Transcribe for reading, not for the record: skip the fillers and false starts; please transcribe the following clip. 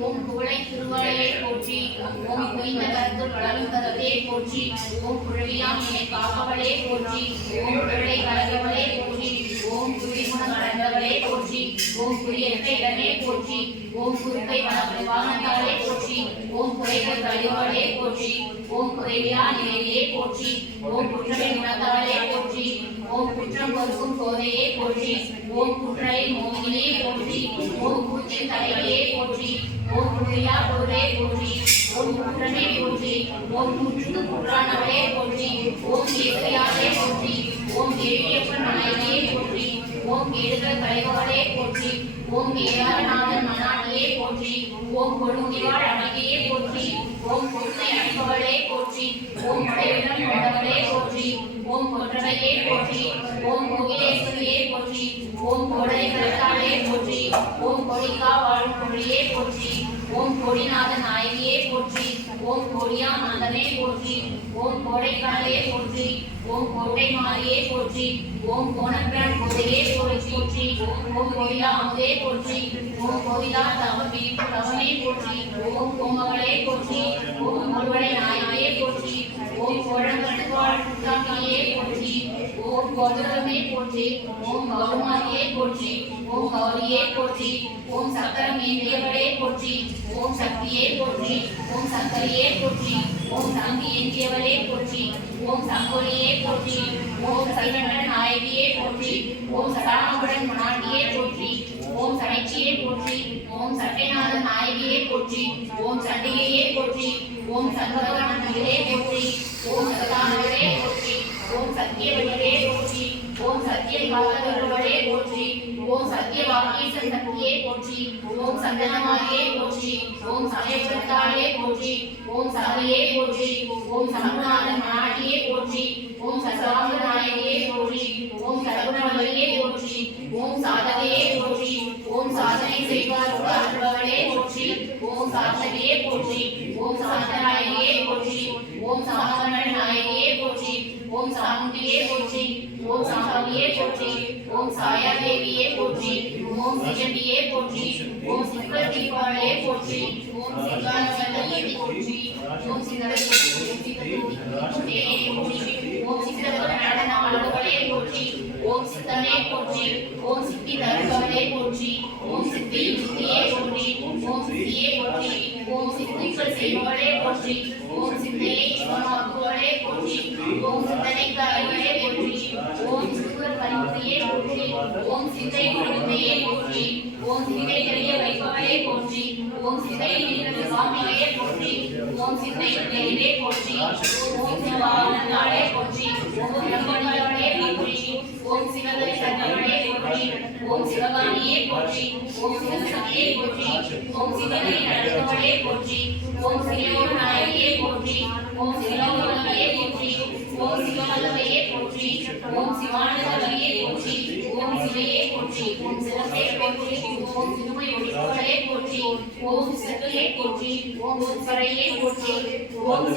ஓம் புகழை திருவாயை போற்றி ஓம் குய்ந்த கருத்துள் வளரும் கதவே போற்றி ஓம் புழவியாம் என்னை காப்பவளே போற்றி ஓம் புகழை கலகவளே போற்றி ஓம் குடிகுண கடந்தவளே போற்றி ஓம் குடியற்ற இடமே போற்றி ஓம் குறுக்கை வாகனத்தாளே போற்றி ஓம் குறைகள் கழிவாளே போற்றி ஓம் குறைவியா நிலையே போற்றி ஓம் குற்றமை குணத்தாளே போற்றி ஓம் குற்றம் பொறுக்கும் கோதையே போற்றி ஓம் குற்றலை மோகினே போற்றி ஓம் கூற்றின் தலைவலே போற்றி ஓம் குறையா பொருளே போற்றி ஓம் குற்றமே போற்றி ஓம் குற்றுக்கு குற்றானவளே போற்றி ஓம் கேசரியாளே போற்றி ஓம் தேவியப்பன் நாயகியே போற்றி ஓம் கேடுகள் கலைவளே போற்றி ஓம் கேதாரநாதன் மணாலியே போற்றி ஓம் கொடுமுடிவாள் அழகியே போற்றி ஓம் பொருளை அணிபவளே போற்றி ஓம் படைவிடம் கொண்டவளே போற்றி ஓம் கொற்றவையே போற்றி ஓம் கோகிலேஸ்வரியே போற்றி ஓம் கோடை கலத்தாளே போற்றி ஓம் கொடிக்கா வாழும் கொடியே போற்றி ஓம் கொடிநாத நாயகியே போற்றி ஓம் கொடியா நந்தனே போற்றி ஓம் கோடைக்காலே போற்றி ஓம் கோட்டை மாரியே போற்றி ஓம் கோணப்பிரான் கோதையே போற்றி ஓம் கோயிலா அமுதே போற்றி ஓம் கோயிலா தவமே போற்றி ஓம் கோமகளே போற்றி ஓம் ஒருவனை நாயகியே போற்றி ஓம் கோழங்கடுவாள் குட்டாமியே போற்றி ஓம் கோதரமே போற்றி ஓம் கௌமாரியே போற்றி ஓம் கௌரியே போற்றி ஓம் சக்கரம் ஏந்தியவளே போற்றி ஓம் சக்தியே போற்றி ஓம் சங்கரியே போற்றி ஓம் சங்கி ஏந்தியவளே போற்றி ஓம் சங்கோலியே போற்றி ஓம் சைவன நாயகியே போற்றி ஓம் சதானகுடன் மணாட்டியே போற்றி ஓம் சமைச்சியே போற்றி ஓம் சட்டைநாத நாயகியே போற்றி ஓம் சண்டிகையே போற்றி ஓம் சங்கரவன மகளே போற்றி ஓம் சதானவளே போற்றி ஓம் சத்தியவளியே போற்றி ஓம் சத்தியகாலவளே போற்றி ஓம் சத்தியவாகீசன் சக்தியே போற்றி ஓம் சந்தனமாயே போற்றி ஓம் சமயபுரத்தாளே போற்றி ஓம் சபையே போற்றி ஓம் சண்முகநாதன் மணாட்டியே போற்றி ஓம் சதாமநாயகியே போற்றி ஓம் சரகுணவளியே போற்றி ஓம் சாதகையே போற்றி ஓம் சாதனை செய்வாருக்கு அருள்பவளே போற்றி ஓம் சாதனையே போற்றி ஓம் சாதநாயகியே போற்றி ஓம் சாமகன் நாயகியே போற்றி ஓம் சாமுண்டியே போற்றி ஓம் சாம்பவியே போற்றி ஓம் சாயாதேவியே போற்றி ஓம் சிஜண்டியே போற்றி ஓம் சிவதீபாவளியே போற்றி ஓம் சிங்காரவல்லியே போற்றி ஓம் சிங்கரே போற்றி ஓம் சித்தர் நடன ஆளுகளே போற்றி ஓம் சித்தனே போற்றி ஓம் சித்தி தருபவளே போற்றி ஓம் சித்தி சித்தியே போற்றி ஓம் சித்தியே போற்றி ஓம் சித்திகள் செய்பவளே போற்றி ஓம் சித்தையை சிவமாக்குவளே போற்றி ஓம் சித்தனை கலைவளே போற்றி ஓம் சித்தர் பரிமுறையே போற்றி ஓம் சித்தை குழுமையே போற்றி ஓம் சித்தை தெரிய வைப்பவளே போற்றி ஓம் சித்தை நீரது சுவாமியே போற்றி ஓம் சித்தை தெளிவே போற்றி ஓம் சிவானந்தாளே போற்றி ஓம் பிரம்மணியவளே போற்றி ஓம் சிவகரி சங்கரவளே போற்றி ஓம் சிவகாமியே போற்றி ஓம் சிவசக்தியே போற்றி ஓம் சிவனை நடத்துவளே போற்றி ஓம் சிவயோக நாயகியே போற்றி ஓம் சிவலோகவல்லியே போற்றி ஓம் சிவவல்லவையே போற்றி ஓம் சிவானந்தவல்லியே போற்றி ஓம் சிவையே போற்றி ஓம் சிவசே போற்றி ஓம் சிறுமை ஒளிப்பவளே போற்றி ஓம் சிவத்தையே போற்றி ஓம் சிவரையே போற்றி ஓம்